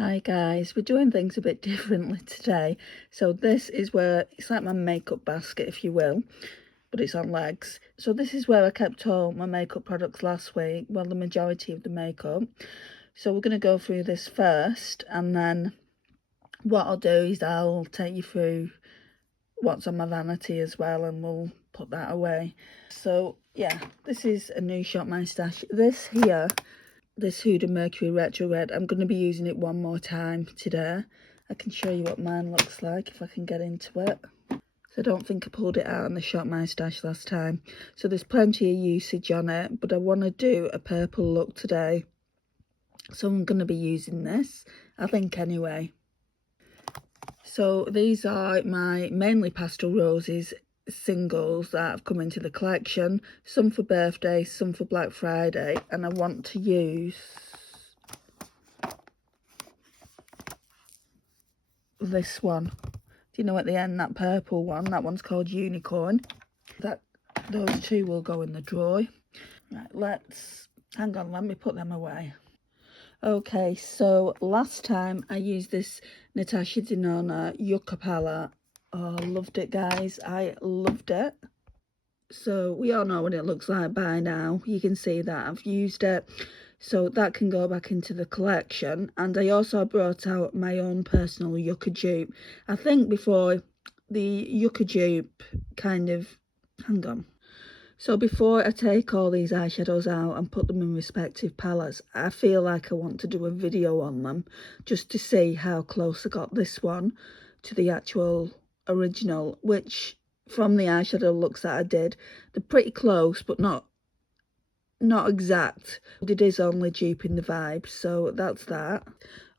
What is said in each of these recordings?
Hi guys, we're doing things a bit differently today. So this is where, it's like my makeup basket if you will, but it's on legs. So this is where I kept all my makeup products last week, well the majority of the makeup. So we're going to go through this first, and then what I'll do is I'll take you through what's on my vanity as well, and we'll put that away. So yeah, this is a new Shop My Stash. This here, this Huda Mercury Retro Red, I'm going to be using it one more time today. I can show you what mine looks like if I can get into it. So I don't think I pulled it out on the Shop My Stash last time. So there's plenty of usage on it, but I want to do a purple look today. So I'm going to be using this, I think anyway. So these are my mainly Pastel Roses singles that have come into the collection, some for birthday, some for Black Friday, and I want to use this one. Do you know at the end, that purple one, that one's called Unicorn. Those two will go in the drawer. Right, hang on, let me put them away. Okay, so last time I used this Natasha Denona Yucca palette. Oh, loved it guys, I loved it. So we all know what it looks like by now. You can see that I've used it, so that can go back into the collection. And I also brought out my own personal Yucca dupe. I think before the Yucca dupe kind of, hang on. So before I take all these eyeshadows out and put them in respective palettes, I feel like I want to do a video on them just to see how close I got this one to the actual original, which from the eyeshadow looks that I did, they're pretty close but not exact. It is only duping the vibes, so that's that.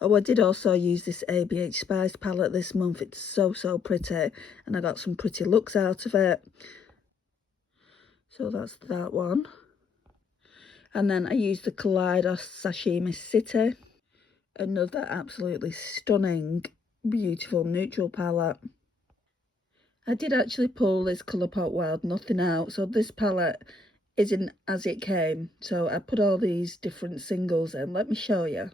Oh, I did also use this ABH Spice palette this month. It's so pretty, and I got some pretty looks out of it. So that's that one. And then I used the Kaleidos Sashimi City, another absolutely stunning, beautiful neutral palette. I did actually pull this Colourpop Wild Nothing out, so this palette isn't as it came. So I put all these different singles in. Let me show you.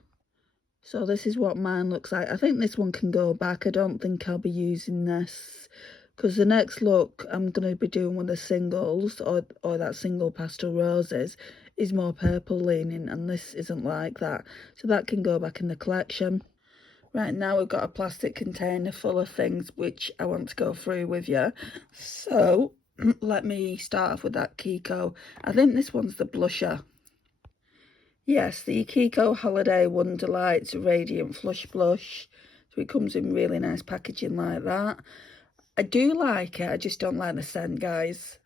So this is what mine looks like. I think this one can go back. I don't think I'll be using this, because the next look I'm going to be doing with the singles, or that single Pastel Roses, is more purple leaning, and this isn't like that. So that can go back in the collection. Right, now we've got a plastic container full of things which I want to go through with you. So let me start off with that Kiko. I think this one's the blusher. Yes, the Kiko Holiday Wonderlights Radiant Flush Blush. So it comes in really nice packaging like that. I do like it, I just don't like the scent, guys.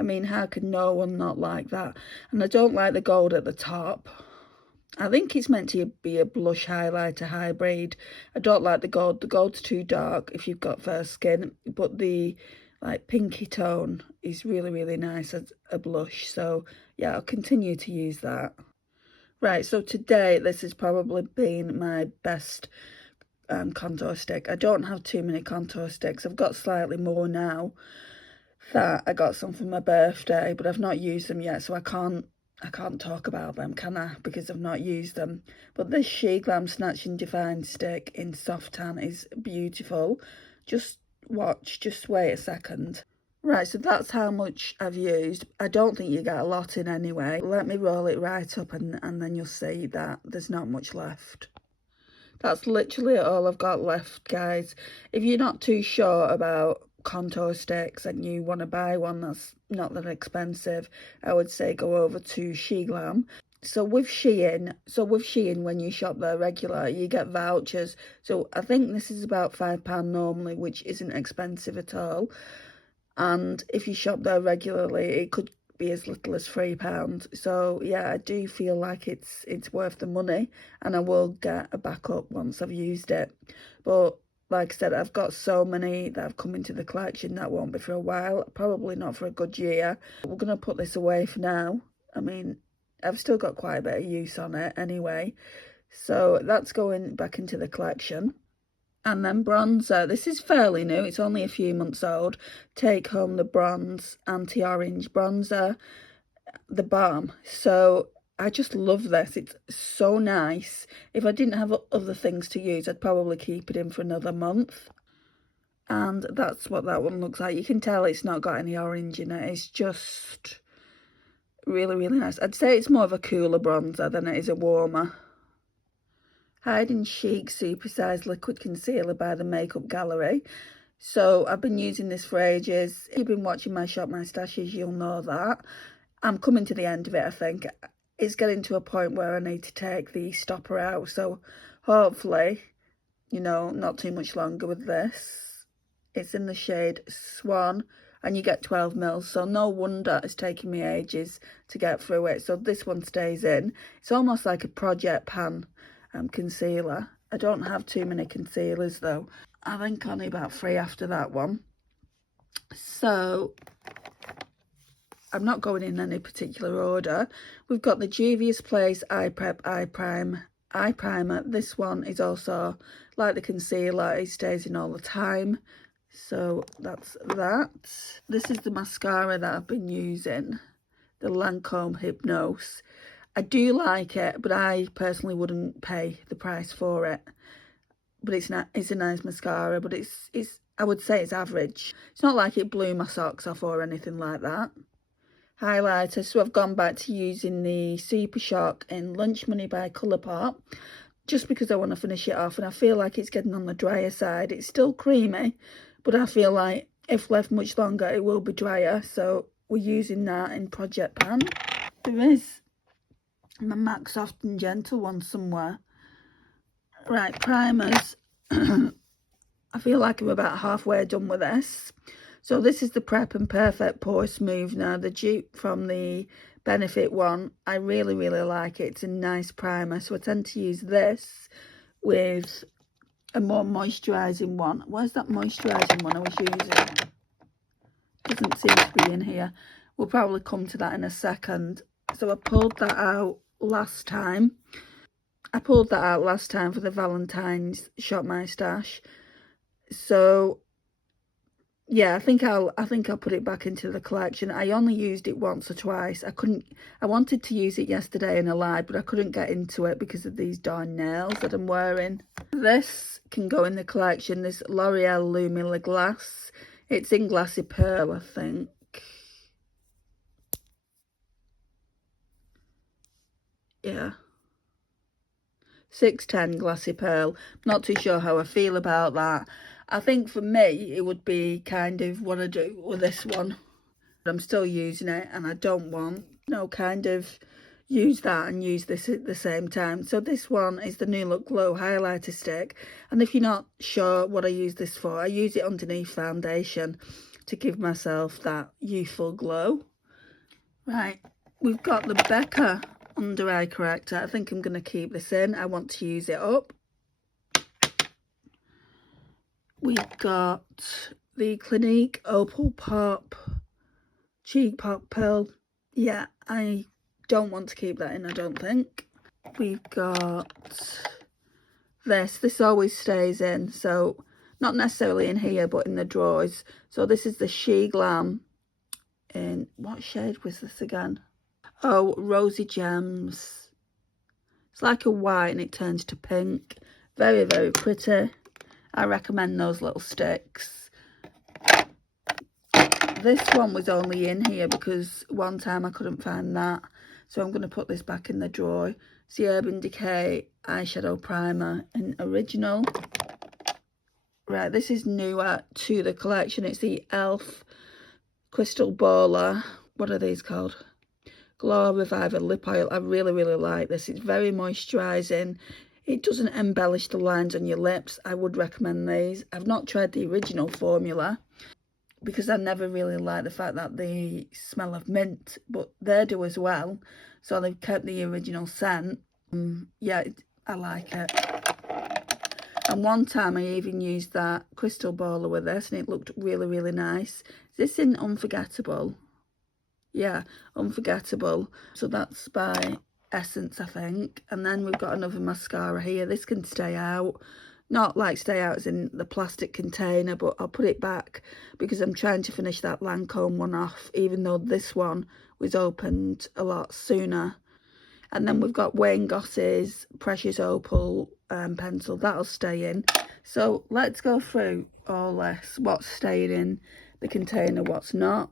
I mean, how can no one not like that? And I don't like the gold at the top. I think it's meant to be a blush highlighter hybrid. I don't like the gold. The gold's too dark if you've got fair skin, but the like pinky tone is really nice as a blush. So yeah, I'll continue to use that. Right, so today this has probably been my best contour stick. I don't have too many contour sticks. I've got slightly more now that I got some for my birthday, but I've not used them yet, so I can't talk about them, can I? Because I've not used them. But this She Glam Snatch and Define stick in soft tan is beautiful. Just watch, just wait a second. Right, so that's how much I've used. I don't think you get a lot in anyway. Let me roll it right up, and then you'll see that there's not much left. That's literally all I've got left, guys. If you're not too sure about contour sticks and you want to buy one that's not that expensive, I would say go over to She Glam. So with Shein, when you shop there regular, you get vouchers. So I think this is about £5 normally, which isn't expensive at all. And if you shop there regularly, it could be as little as £3. So yeah, I do feel like it's worth the money, and I will get a backup once I've used it. But like I said, I've got so many that have come into the collection that won't be for a while, probably not for a good year. We're going to put this away for now. I mean, I've still got quite a bit of use on it anyway. So that's going back into the collection. And then bronzer. This is fairly new. It's only a few months old. Take Home the Bronze Anti-Orange Bronzer. The Balm. So I just love this. It's so nice. If I didn't have other things to use, I'd probably keep it in for another month. And that's what that one looks like. You can tell it's not got any orange in it. It's just really, really nice. I'd say it's more of a cooler bronzer than it is a warmer. Hide and Chic Supersize Liquid Concealer by the Makeup Gallery. So I've been using this for ages. If you've been watching my Shop My Stashes, you'll know that. I'm coming to the end of it, I think. It's getting to a point where I need to take the stopper out. So hopefully, you know, not too much longer with this. It's in the shade Swan. And you get 12 mils, so no wonder it's taking me ages to get through it. So this one stays in. It's almost like a Project Pan concealer. I don't have too many concealers though. I think only about 3 after that one. So I'm not going in any particular order. We've got the Juvia's Place Eye Prep Eye Primer. This one is also like the concealer. It stays in all the time. So that's that. This is the mascara that I've been using, the Lancome Hypnose. I do like it, but I personally wouldn't pay the price for it. But it's a nice mascara, but it's I would say it's average. It's not like it blew my socks off or anything like that. Highlighter, so I've gone back to using the Super Shock in Lunch Money by Colourpop, just because I want to finish it off, and I feel like it's getting on the drier side. It's still creamy, but I feel like if left much longer, it will be drier. So we're using that in Project Pan. There is my MAC Soft and Gentle one somewhere. Right, primers. I feel like I'm about halfway done with this. So this is the Prep and Perfect Pore Smoothener, the dupe from the Benefit one. I really, really like it. It's a nice primer. So I tend to use this with a more moisturising one. Where's that moisturising one I was using? Doesn't seem to be in here. We'll probably come to that in a second. So I pulled that out last time. I pulled that out last time for the Valentine's Shop My Stash. So yeah, I think I'll put it back into the collection. I only used it once or twice. I wanted to use it yesterday and I lied, but I couldn't get into it because of these darn nails that I'm wearing. This can go in the collection. This L'Oreal Lumila Glass. It's in Glassy Pearl, I think. Yeah. 610 Glassy Pearl. Not too sure how I feel about that. I think for me, it would be kind of what I do with this one. But I'm still using it and I don't want, kind of use that and use this at the same time. So this one is the New Look Glow Highlighter Stick. And if you're not sure what I use this for, I use it underneath foundation to give myself that youthful glow. Right, we've got the Becca Under Eye Corrector. I think I'm going to keep this in. I want to use it up. We've got the Clinique Opal Pop Cheek Pop Pearl. Yeah, I don't want to keep that in, I don't think. We've got this. This always stays in, so not necessarily in here, but in the drawers. So this is the She Glam in, what shade was this again? Oh, Rosy Gems. It's like a white and it turns to pink. Very, very pretty. I recommend those little sticks. This one was only in here because one time I couldn't find that. So I'm going to put this back in the drawer. It's the Urban Decay Eyeshadow Primer in Original. Right, this is newer to the collection. It's the e.l.f. Crystal Bowler. What are these called? Glow Reviver Lip Oil. I really, really like this. It's very moisturising. It doesn't embellish the lines on your lips. I would recommend these. I've not tried the original formula because I never really like the fact that they smell of mint, but they do as well. So they've kept the original scent. Yeah, I like it. And one time I even used that crystal bowler with this and it looked really, really nice. Is this in Unforgettable? Yeah, Unforgettable. So that's by Essence, I think. And then we've got another mascara here. This can stay out. Not like stay out as in the plastic container, but I'll put it back because I'm trying to finish that Lancome one off, even though this one was opened a lot sooner. And then we've got Wayne Goss's Precious Opal pencil. That'll stay in. So let's go through all this. What's staying in the container, what's not.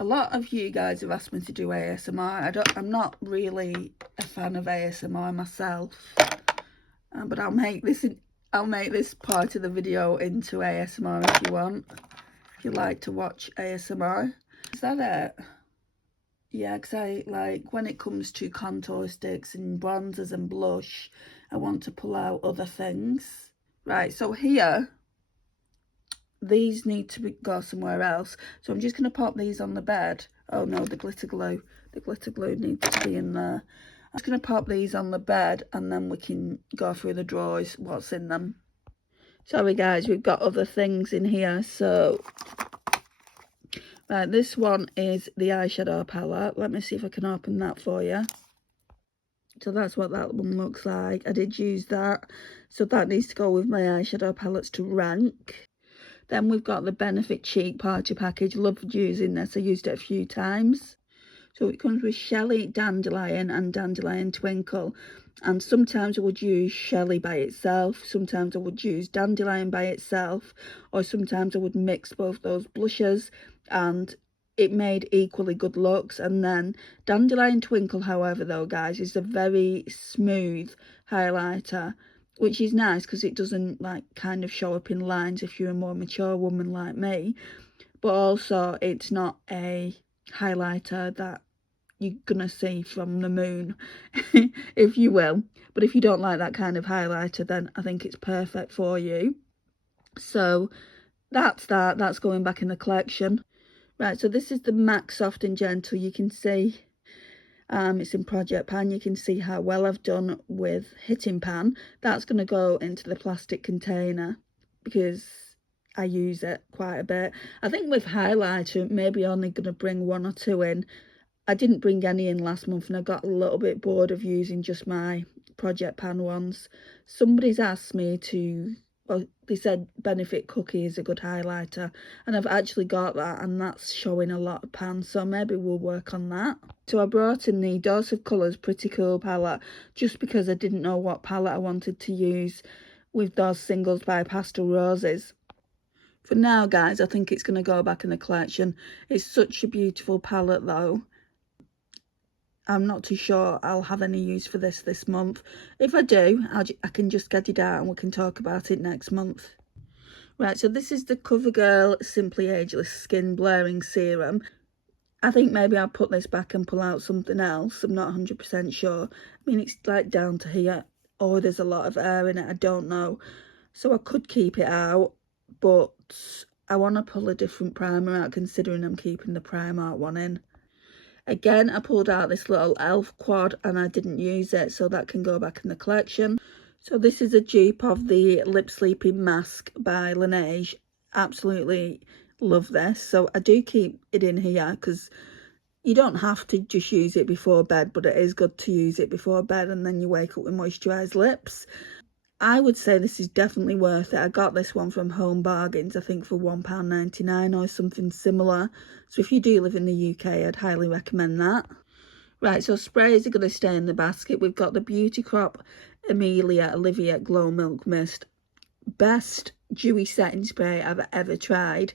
A lot of you guys have asked me to do ASMR. I'm not really a fan of ASMR myself, but I'll make this part of the video into ASMR if you want. If you like to watch ASMR. Is that it? Yeah, because I like, when it comes to contour sticks and bronzers and blush, I want to pull out other things. Right, so here, these need to go somewhere else. So I'm just going to pop these on the bed. Oh no, the glitter glue. The glitter glue needs to be in there. I'm just going to pop these on the bed and then we can go through the drawers, what's in them. Sorry guys, we've got other things in here. So, right, this one is the eyeshadow palette. Let me see if I can open that for you. So that's what that one looks like. I did use that. So that needs to go with my eyeshadow palettes to rank. Then we've got the Benefit Cheek Party Package. Loved using this. I used it a few times. So it comes with Shelly Dandelion and Dandelion Twinkle. And sometimes I would use Shelly by itself. Sometimes I would use Dandelion by itself. Or sometimes I would mix both those blushes. And it made equally good looks. And then Dandelion Twinkle, however, though, guys, is a very smooth highlighter, which is nice because it doesn't like kind of show up in lines if you're a more mature woman like me. But also it's not a highlighter that you're gonna see from the moon, if you will. But if you don't like that kind of highlighter, then I think it's perfect for you. So that's that. That's going back in the collection. Right, so this is the MAC Soft and Gentle. You can see it's in Project Pan. You can see how well I've done with Hitting Pan. That's going to go into the plastic container because I use it quite a bit. I think with highlighter, maybe only going to bring 1 or 2 in. I didn't bring any in last month and I got a little bit bored of using just my Project Pan ones. Somebody's asked me to, well, they said Benefit Cookie is a good highlighter, and I've actually got that, and that's showing a lot of pan, so maybe we'll work on that. So I brought in the Dose of Colours Pretty Cool palette just because I didn't know what palette I wanted to use with those singles by Pastel Roses. For now, guys, I think it's going to go back in the collection. It's such a beautiful palette, though. I'm not too sure I'll have any use for this month. If I do, I can just get it out and we can talk about it next month. Right, so this is the CoverGirl Simply Ageless Skin Blurring Serum. I think maybe I'll put this back and pull out something else. I'm not 100% sure. I mean, it's like down to here. Or there's a lot of air in it. I don't know. So I could keep it out, but I want to pull a different primer out considering I'm keeping the Primark one in. Again, I pulled out this little e.l.f. quad and I didn't use it, so that can go back in the collection. So this is a dupe of the Lip Sleeping Mask by Laneige. Absolutely love this. So I do keep it in here because you don't have to just use it before bed, but it is good to use it before bed and then you wake up with moisturised lips. I would say this is definitely worth it. I got this one from Home Bargains, I think for £1.99 or something similar. So if you do live in the UK, I'd highly recommend that. Right, so sprays are going to stay in the basket. We've got the Beauty Crop Amelia Olivia Glow Milk Mist. Best dewy setting spray I've ever tried.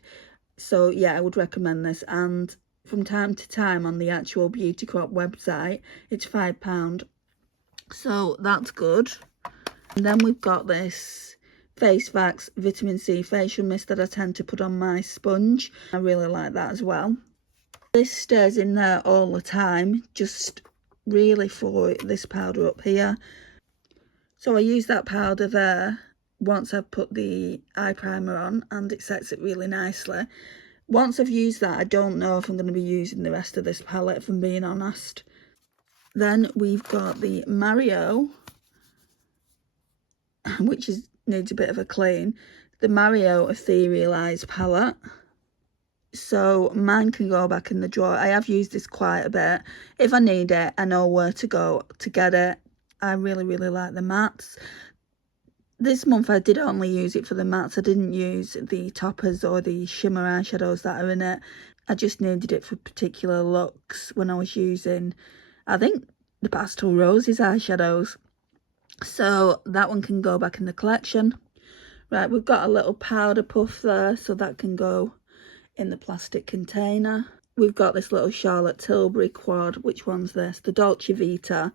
So yeah, I would recommend this. And from time to time on the actual Beauty Crop website, it's £5. So that's good. And then we've got this Face Facts Vitamin C Facial Mist that I tend to put on my sponge. I really like that as well. This stays in there all the time, just really for this powder up here. So I use that powder there once I've put the eye primer on and it sets it really nicely. Once I've used that, I don't know if I'm going to be using the rest of this palette, if I'm being honest. Then we've got the Mario, which needs a bit of a clean. The Mario Ethereal Eyes palette. So mine can go back in the drawer. I have used this quite a bit. If I need it, I know where to go to get it. I really, really like the mattes. This month I did only use it for the mattes. I didn't use the toppers or the shimmer eyeshadows that are in it. I just needed it for particular looks when I was using, I think, the Pastel Roses eyeshadows. So that one can go back in the collection. Right, we've got a little powder puff there, so that can go in the plastic container. We've got this little Charlotte Tilbury quad. Which one's this? The Dolce Vita.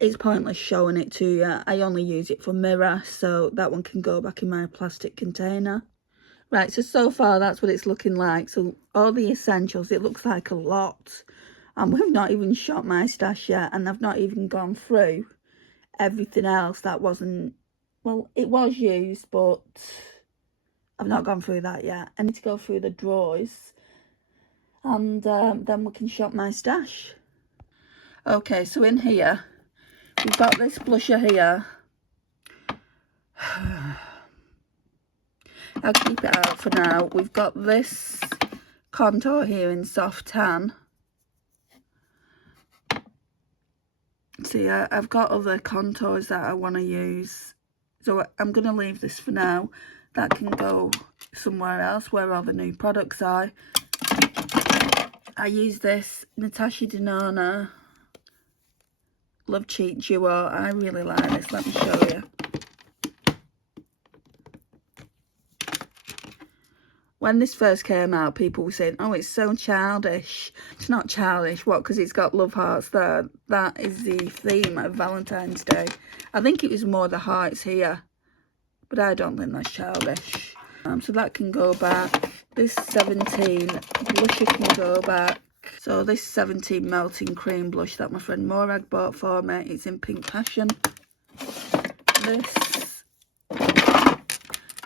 It's pointless showing it to you. I only use it for mirror, so that one can go back in my plastic container. Right, so far that's what it's looking like. So all the essentials, it looks like a lot. And we've not even shot my stash yet, and I've not even gone through everything else that wasn't, well, it was used, but I've not gone through that yet. I need to go through the drawers, and then we can shop my stash. Okay, so in here, we've got this blusher here. I'll keep it out for now. We've got this contour here in soft tan. See, I've got other contours that I want to use, so I'm going to leave this for now. That can go somewhere else where all the new products are. I use this Natasha Denona Love Cheat Duo. I really like this. Let me show you. When this first came out, people were saying, oh, it's so childish. It's not childish. What? Because it's got love hearts there. That is the theme of Valentine's Day. I think it was more the hearts here, but I don't think that's childish. So that can go back. This 17 blusher can go back. So this 17 melting cream blush that my friend Morag bought for me. It's in Pink Passion. This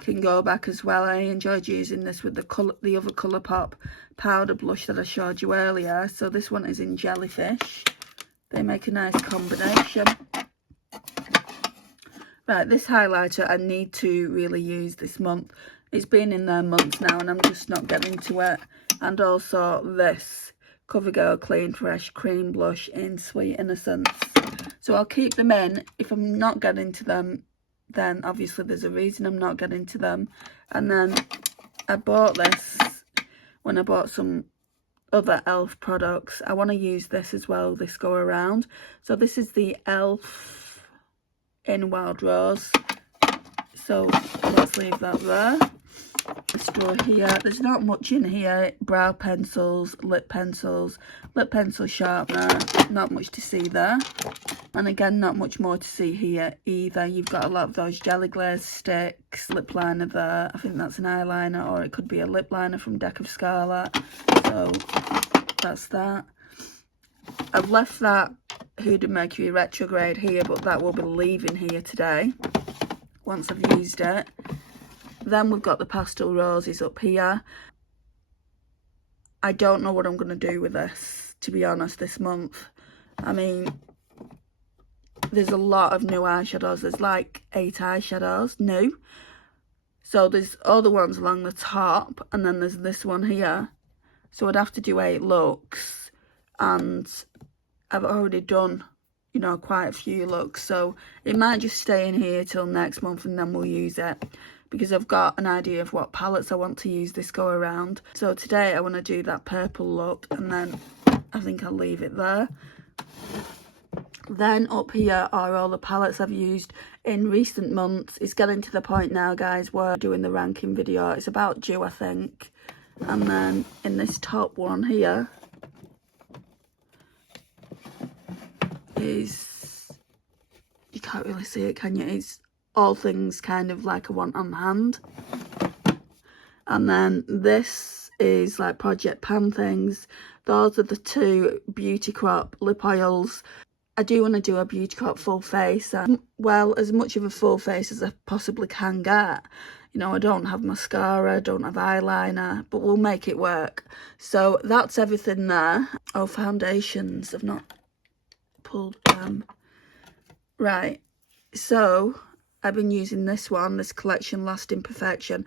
can go back as well. I enjoyed using this with the other Colourpop powder blush that I showed you earlier. So this one is in Jellyfish. They make a nice combination. Right, this highlighter I need to really use this month. It's been in there months now and I'm just not getting to it. And also this CoverGirl Clean Fresh Cream Blush in Sweet Innocence. So I'll keep them in. If I'm not getting to them, then obviously there's a reason I'm not getting to them. And then I bought this when I bought some other e.l.f. products. I want to use this as well this go around. So this is the e.l.f. in Wild Rose. So let's leave that there. Let's go here. There's not much in here. Brow pencils, lip pencil sharpener. Not much to see there. And again, not much more to see here either. You've got a lot of those jelly glaze sticks, lip liner there. I think that's an eyeliner, or it could be a lip liner from Deck of Scarlet. So that's that. I've left that Huda Mercury Retrograde here, but that will be leaving here today once I've used it. Then we've got the Pastel Roses up here. I don't know what I'm going to do with this, to be honest, this month. I mean, there's a lot of new eyeshadows. There's like 8 eyeshadows new. So there's other ones along the top, and then there's this one here. So I'd have to do 8 looks, and I've already done, you know, quite a few looks. So it might just stay in here till next month, and then we'll use it, because I've got an idea of what palettes I want to use this go around. So today I want to do that purple look, and then I think I'll leave it there. Then up here are all the palettes I've used in recent months. It's getting to the point now, guys, where I'm doing the ranking video. It's about due, I think. And then in this top one here is, you can't really see it, can you? It's all things kind of like I want on hand. And then this is like Project Pan things. Those are the 2 Beauty Crop lip oils. I do want to do a Beauty Crop full face. Well, as much of a full face as I possibly can get. You know, I don't have mascara, I don't have eyeliner, but we'll make it work. So that's everything there. Oh, foundations. I've not pulled them. Right. So I've been using this one, this Collection Lasting Perfection.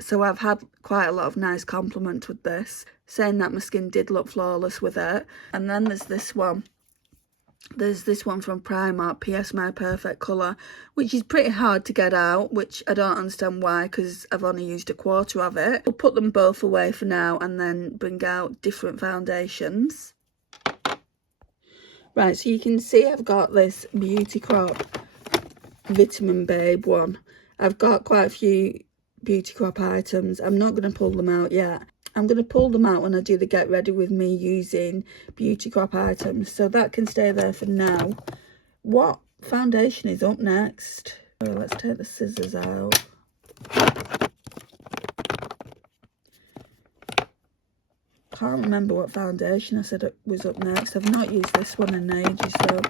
So I've had quite a lot of nice compliments with this, saying that my skin did look flawless with it. And then there's this one. There's this one from Primark, PS My Perfect Colour, which is pretty hard to get out, which I don't understand why, because I've only used a quarter of it. We'll put them both away for now and then bring out different foundations. Right, so you can see I've got this Beauty Crop Vitamin Babe one. I've got quite a few Beauty Crop items. I'm not going to pull them out yet. I'm going to pull them out when I do the get ready with me using Beauty Crop items. So that can stay there for now. What foundation is up next? Oh, let's take the scissors out. Can't remember what foundation I said it was up next. I've not used this one in ages, so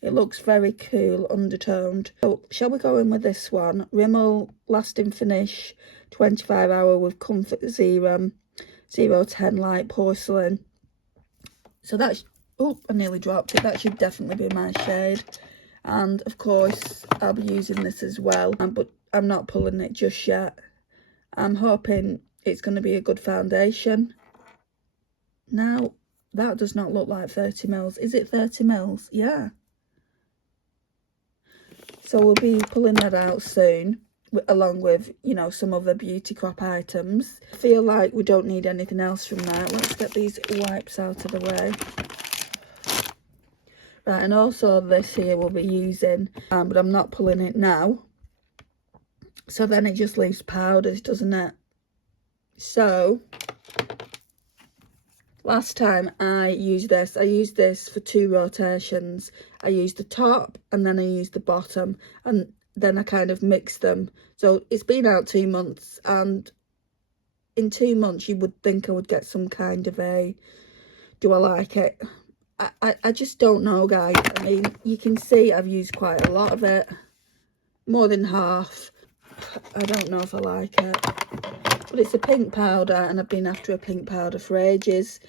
it looks very cool, undertoned. So shall we go in with this one? Rimmel Lasting Finish 25 Hour with Comfort Serum 010 Light Porcelain. So that's, oh, I nearly dropped it. That should definitely be my shade. And of course I'll be using this as well, but I'm not pulling it just yet. I'm hoping it's going to be a good foundation. Now, that does not look like 30 mils. Is it 30 mils? Yeah. So we'll be pulling that out soon, along with, you know, some other Beauty Crop items. I feel like we don't need anything else from that. Let's get these wipes out of the way. Right, and also this here we'll be using, but I'm not pulling it now. So then it just leaves powders, doesn't it? So last time I used this for 2 rotations. I used the top and then I used the bottom, and then I kind of mixed them. So it's been out 2 months, and in 2 months you would think I would get some kind of a, do I like it? I just don't know, guys. I mean, you can see I've used quite a lot of it, more than half. I don't know if I like it, but it's a pink powder, and I've been after a pink powder for ages.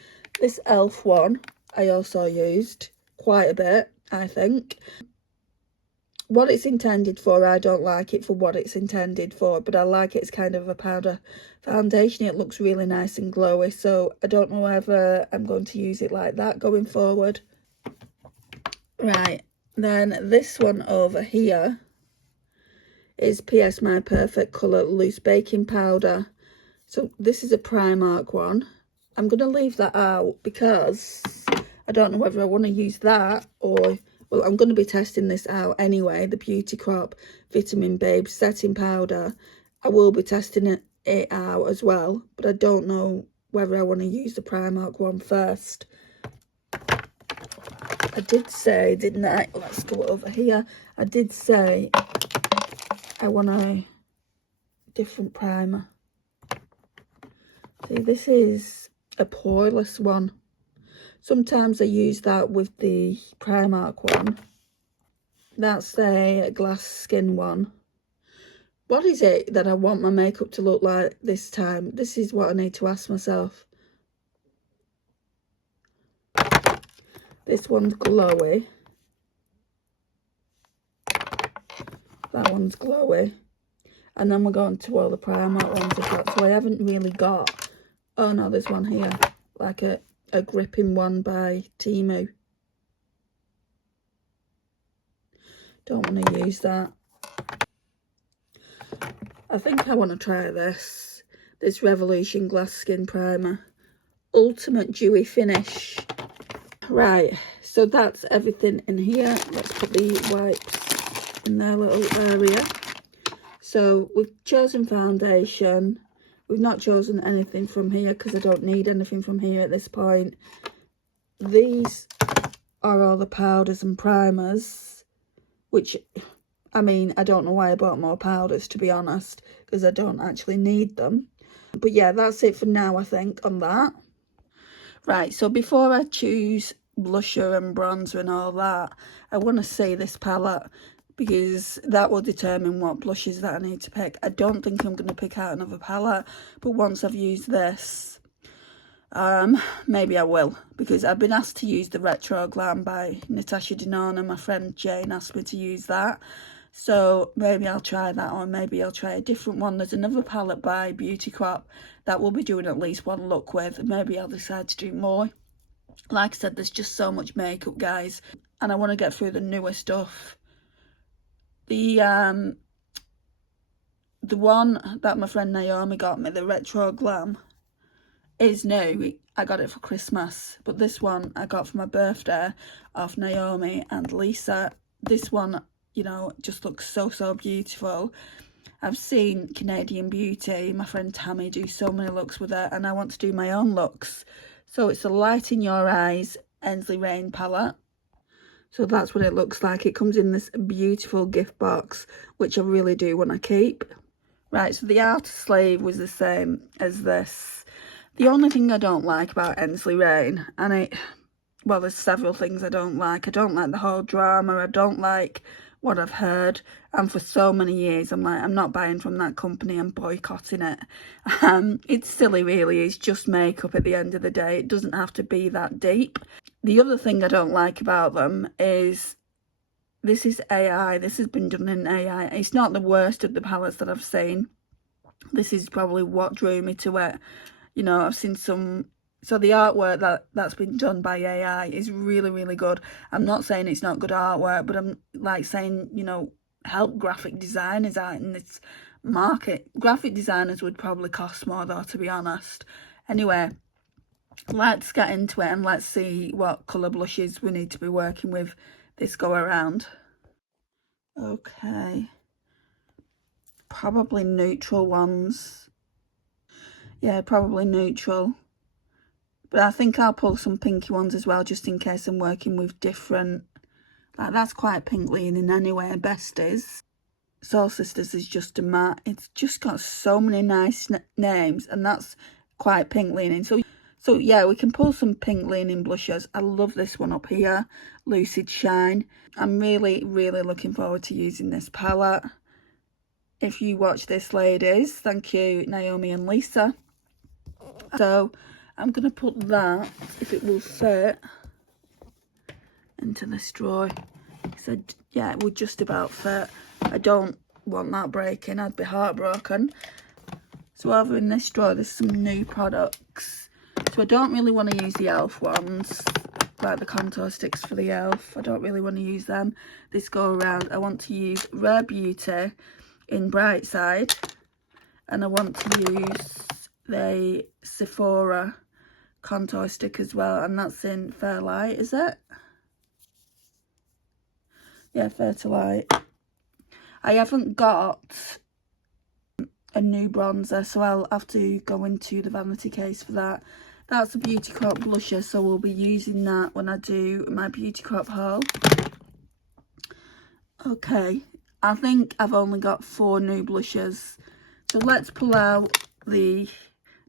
This e.l.f. one I also used quite a bit, I think. What it's intended for, I don't like it for what it's intended for, but I like it as kind of a powder foundation. It looks really nice and glowy, so I don't know whether I'm going to use it like that going forward. Right, then this one over here is PS My Perfect Colour Loose Baking Powder. So this is a Primark one. I'm going to leave that out because I don't know whether I want to use that or, well, I'm going to be testing this out anyway, the Beauty Crop Vitamin Babe Setting Powder. I will be testing it out as well, but I don't know whether I want to use the Primark one first. I did say, didn't I? Let's go over here. I did say I want a different primer. See, this is a poreless one. Sometimes I use that with the Primark one. That's a glass skin one. What is it that I want my makeup to look like this time? This is what I need to ask myself. This one's glowy. That one's glowy. And then we're going to all the Primark ones I've got. So I haven't really got... Oh no, there's one here. Like a gripping one by Temu. Don't want to use that. I think I want to try this. This Revolution Glass Skin Primer. Ultimate Dewy Finish. Right, so that's everything in here. Let's put the wipes in their little area. So we've chosen foundation. We've not chosen anything from here because I don't need anything from here at this point. These are all the powders and primers, which, I mean, I don't know why I bought more powders, to be honest, because I don't actually need them. But yeah, that's it for now, I think, on that. Right, so before I choose blusher and bronzer and all that, I want to see this palette, because that will determine what blushes that I need to pick. I don't think I'm going to pick out another palette, but once I've used this, maybe I will, because I've been asked to use the Retro Glam by Natasha Denona. My friend Jane asked me to use that, so maybe I'll try that, or maybe I'll try a different one. There's another palette by Beauty Crop that we'll be doing at least one look with, and maybe I'll decide to do more. Like I said, there's just so much makeup, guys. and I want to get through the newer stuff. The one that my friend Naomi got me, the Retro Glam, is new. I got it for Christmas, but this one I got for my birthday off Naomi and Lisa. This one, you know, just looks so beautiful. I've seen Canadian Beauty, my friend Tammy, do so many looks with it, and I want to do my own looks. So it's a Light in Your Eyes Ensley Rain palette. So that's what it looks like. It comes in this beautiful gift box, which I really do want to keep. Right, so the outer sleeve was the same as this. The only thing I don't like about Ensley Rain, and well, there's several things I don't like. I don't like the whole drama. I don't like what I've heard. And for so many years, I'm like, I'm not buying from that company. I'm boycotting it. It's silly, really. It's just makeup at the end of the day. It doesn't have to be that deep. The other thing I don't like about them is this is AI. This has been done in AI. It's not the worst of the palettes that I've seen. This is probably what drew me to it. You know, I've seen some... So the artwork that's been done by AI is really good. I'm not saying it's not good artwork, but I'm like saying, you know, help graphic designers out in this market. Graphic designers would probably cost more though, to be honest. Anyway, let's get into it and let's see what colour blushes we need to be working with this go around. Okay. Probably neutral ones. Yeah, probably neutral. But I think I'll pull some pinky ones as well, just in case I'm working with different... Like, that's quite pink leaning anyway, Besties. Soul Sisters is just a matte. It's just got so many nice names, and that's quite pink leaning. So yeah, we can pull some pink leaning blushes. I love this one up here, Lucid Shine. I'm really looking forward to using this palette. If you watch this, ladies, thank you, Naomi and Lisa. So I'm going to put that, if it will fit, into this drawer. So yeah, it would just about fit. I don't want that breaking. I'd be heartbroken. So over in this drawer, there's some new products. So I don't really want to use the e.l.f. ones, like the contour sticks for the e.l.f. I don't really want to use them this go around. I want to use Rare Beauty in Bright Side, and I want to use the Sephora contour stick as well, and that's in Fairlight, is it? Yeah, Fairlight. I haven't got a new bronzer, so I'll have to go into the vanity case for that. That's a Beauty Crop blusher, so we'll be using that when I do my Beauty Crop haul. Okay, I think I've only got 4 new blushes, so let's pull out the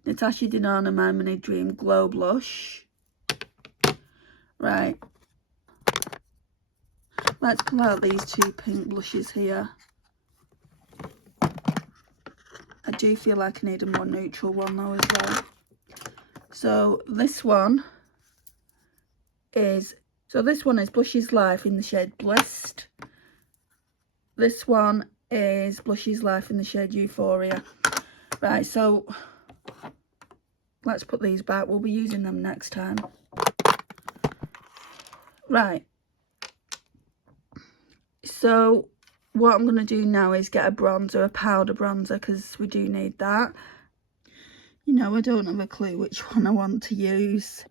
Natasha Denona My Mini Dream Glow Blush. Right, let's pull out these 2 pink blushes here. I do feel like I need a more neutral one though as well. So this one is Blushes Life in the shade Blissed. This one is Blushes Life in the shade Euphoria. Right, so let's put these back. We'll be using them next time. Right. So what I'm going to do now is get a bronzer, a powder bronzer, because we do need that. You know, I don't have a clue which one I want to use.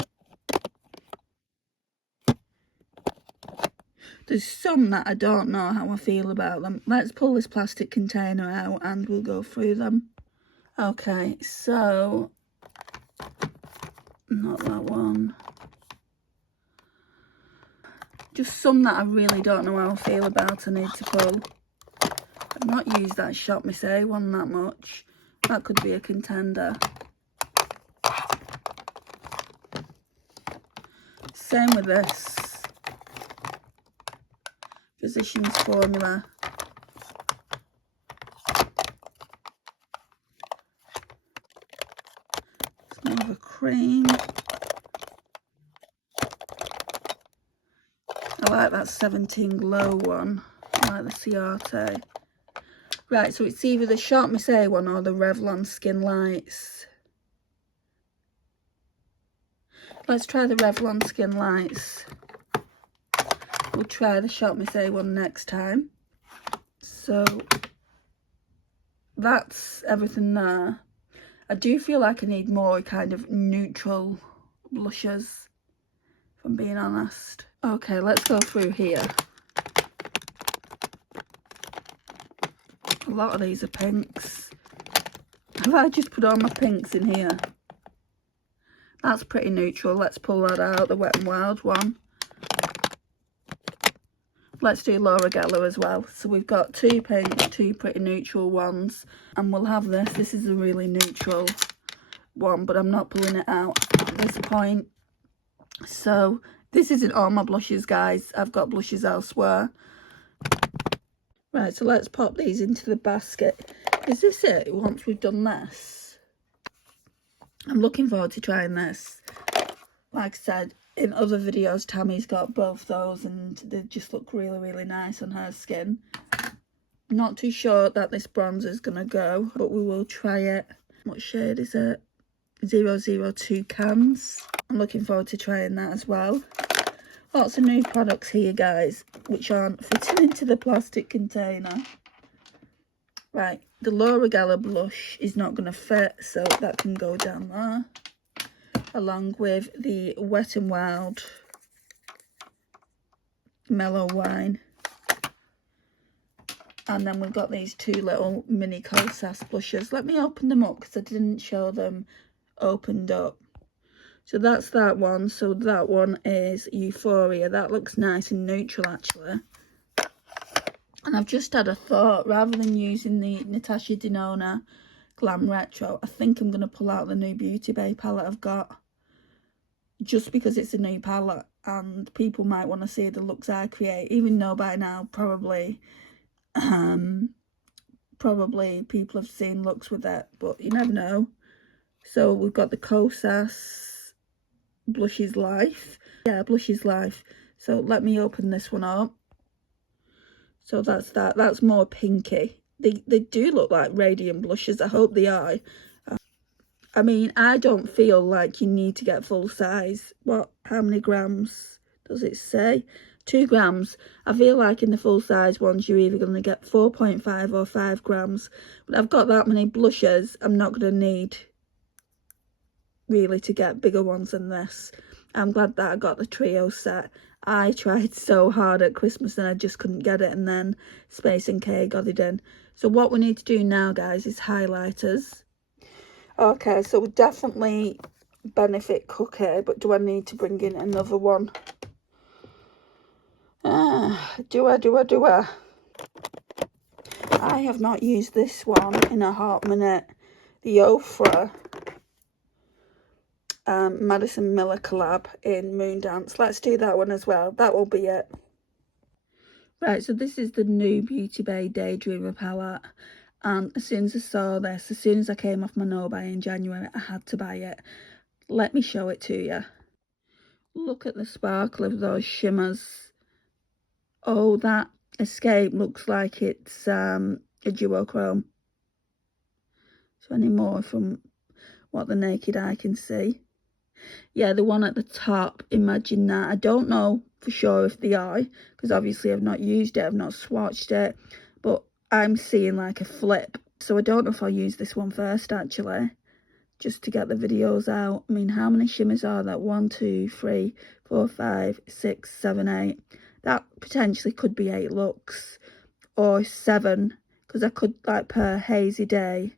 There's some that I don't know how I feel about them. Let's pull this plastic container out and we'll go through them. Okay, so not that one. Just some that I really don't know how I feel about, I need to pull. I've not used that Shop Miss A one that much. That could be a contender. Same with this. Physicians Formula. It's more of a cream. I like that 17 Glow one. I like the CRT. Right, so it's either the Shop Miss A one or the Revlon Skin Lights. Let's try the Revlon Skin Lights. we'll try the Shop Miss A one next time. So that's everything there. I do feel like I need more kind of neutral blushes, if I'm being honest. Okay, let's go through here. A lot of these are pinks. Have I just put all my pinks in here? That's pretty neutral. Let's pull that out, the Wet n Wild one. Let's do Laura Geller as well. So we've got 2 pinks, 2 pretty neutral ones. And we'll have this. This is a really neutral one, but I'm not pulling it out at this point. So this isn't all my blushes, guys. I've got blushes elsewhere. Right, so let's pop these into the basket. Is this it once we've done this? I'm looking forward to trying this. Like I said, in other videos, Tammy's got both those and they just look really, really nice on her skin. Not too sure that this bronzer is going to go, but we will try it. What shade is it? 002 Cans. I'm looking forward to trying that as well. Lots of new products here, guys, which aren't fitting into the plastic container. Right, the Laura Geller blush is not going to fit, so that can go down there. Along with the Wet n Wild Mellow Wine. And then we've got these 2 little mini Kosas blushes. Let me open them up because I didn't show them opened up. So that's that one. So that one is Euphoria. That looks nice and neutral, actually. And I've just had a thought, rather than using the Natasha Denona Glam Retro, I think I'm going to pull out the new Beauty Bay palette I've got. Just because it's a new palette and people might want to see the looks I create, even though by now probably people have seen looks with it, but you never know. So we've got the Kosas Blushes Life. Yeah, Blushes Life. So let me open this one up. So that's that. That's more pinky. They do look like radiant blushes. I hope they are. I mean, I don't feel like you need to get full size. How many grams does it say? 2 grams. I feel like in the full size ones, you're either going to get 4.5 or 5 grams. But I've got that many blushes. I'm not going to need really to get bigger ones than this. I'm glad that I got the trio set. I tried so hard at Christmas and I just couldn't get it, and then Space and K got it in. So what we need to do now, guys, is highlighters. Okay, so we definitely Benefit Cookie, but do I need to bring in another one? Do I? I have not used this one in a hot minute. The Ofra Madison Miller collab in Moondance. Let's do that one as well. That will be it. Right, so this is the new Beauty Bay Daydreamer palette. And as soon as I saw this, as soon as I came off my no-buy in January, I had to buy it. Let me show it to you. Look at the sparkle of those shimmers. Oh, that Escape looks like it's a duochrome. So any more from what the naked eye can see. Yeah, the one at the top, imagine that. I don't know for sure if they are, because obviously I've not used it, I've not swatched it, but I'm seeing like a flip. So I don't know if I'll use this one first, actually, just to get the videos out. I mean, how many shimmers are that? 1, 2, 3, 4, 5, 6, 7, 8. That potentially could be 8 looks, or 7, because I could like pair Hazy Day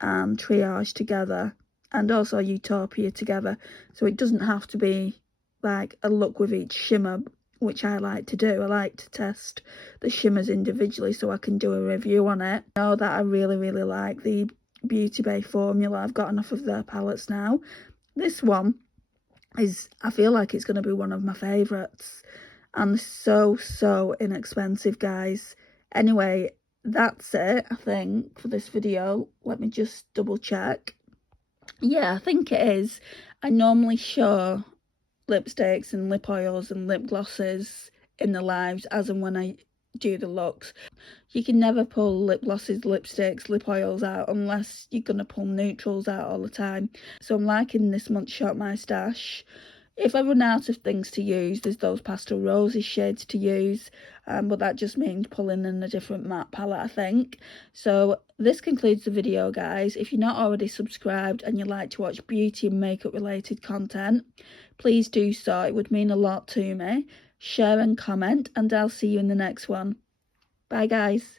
and Triage together, and also Utopia together. So it doesn't have to be like a look with each shimmer, which I like to do. I like to test the shimmers individually so I can do a review on it. I know that I really, really like the Beauty Bay formula. I've got enough of their palettes now. This one is, I feel like it's going to be one of my favourites. And so inexpensive, guys. Anyway, that's it, I think, for this video. Let me just double check. Yeah, I think it is. I normally show lipsticks and lip oils and lip glosses in the lives as and when I do the looks. You can never pull lip glosses, lipsticks, lip oils out unless you're going to pull neutrals out all the time. So I'm liking this month's Shop My Stash. If I run out of things to use, there's those Pastel Roses shades to use, but that just means pulling in a different matte palette, I think. So this concludes the video, guys. If you're not already subscribed and you like to watch beauty and makeup related content, please do so. It would mean a lot to me. Share and comment, and I'll see you in the next one. Bye, guys.